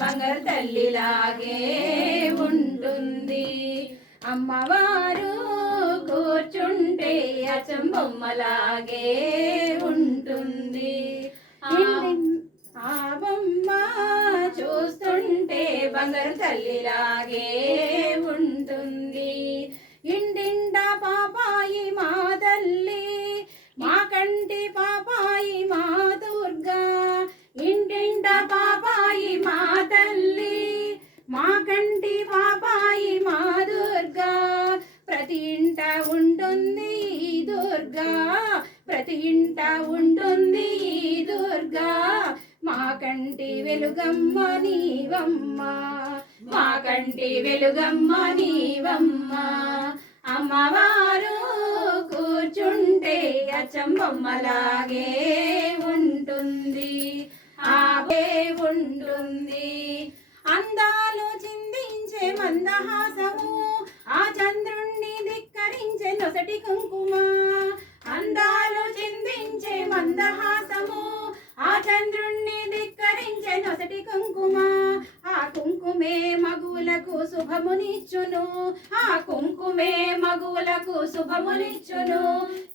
బంగారు తల్లిలాగే ఉంటుంది. అమ్మవారు కూర్చుంటే అచ్చం బొమ్మలాగే ఉంటుంది. ఆ బొమ్మ చూస్తుంటే బంగారు తల్లిలాగే మా కంటి పాపాయి మా దుర్గా. ప్రతి ఇంట ఉంటుంది ఈ దుర్గా. ప్రతి ఇంట ఉంటుంది ఈ దుర్గా. మా కంటి వెలుగమ్మ నీవమ్మ. మా కంటి వెలుగమ్మ నీవమ్మ. అమ్మవారు కూర్చుంటే అచ్చం బొమ్మలాగే శుభమునిచ్చును. ఆ కుంకుమే మగువులకు శుభమునిచ్చును.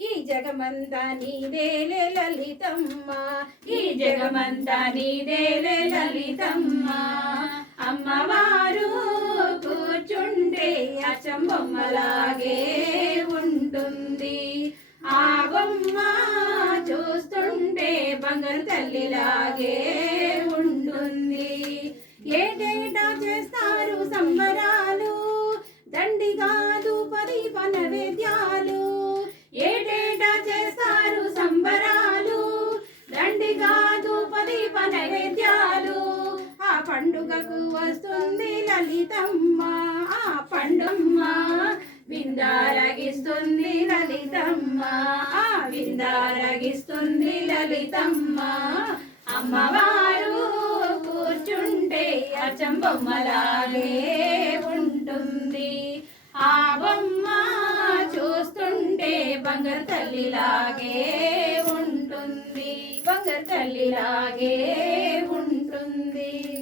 ఈ జగమంతా నీదేలే లలితమ్మ. ఈ జగమంతా నీదేలే లలితమ్మ. అమ్మవారు కూర్చుంటే అచ్చం బొమ్మలాగే ఉంటుంది. ఆ బొమ్మ చూస్తుంటే బంగారు తల్లిలాగే పండుగకు వస్తుంది లలితమ్మ. ఆ పండుమ్మ విందారగిస్తుంది లలితమ్మ. ఆ విందారగిస్తుంది లలితమ్మ. అమ్మవారు కూర్చుంటే అచ్చం బొమ్మలాగే ఉంటుంది. ఆ బొమ్మ చూస్తుంటే బంగారు తల్లిలాగే ఉంటుంది. బంగారు తల్లిలాగే ఉంటుంది.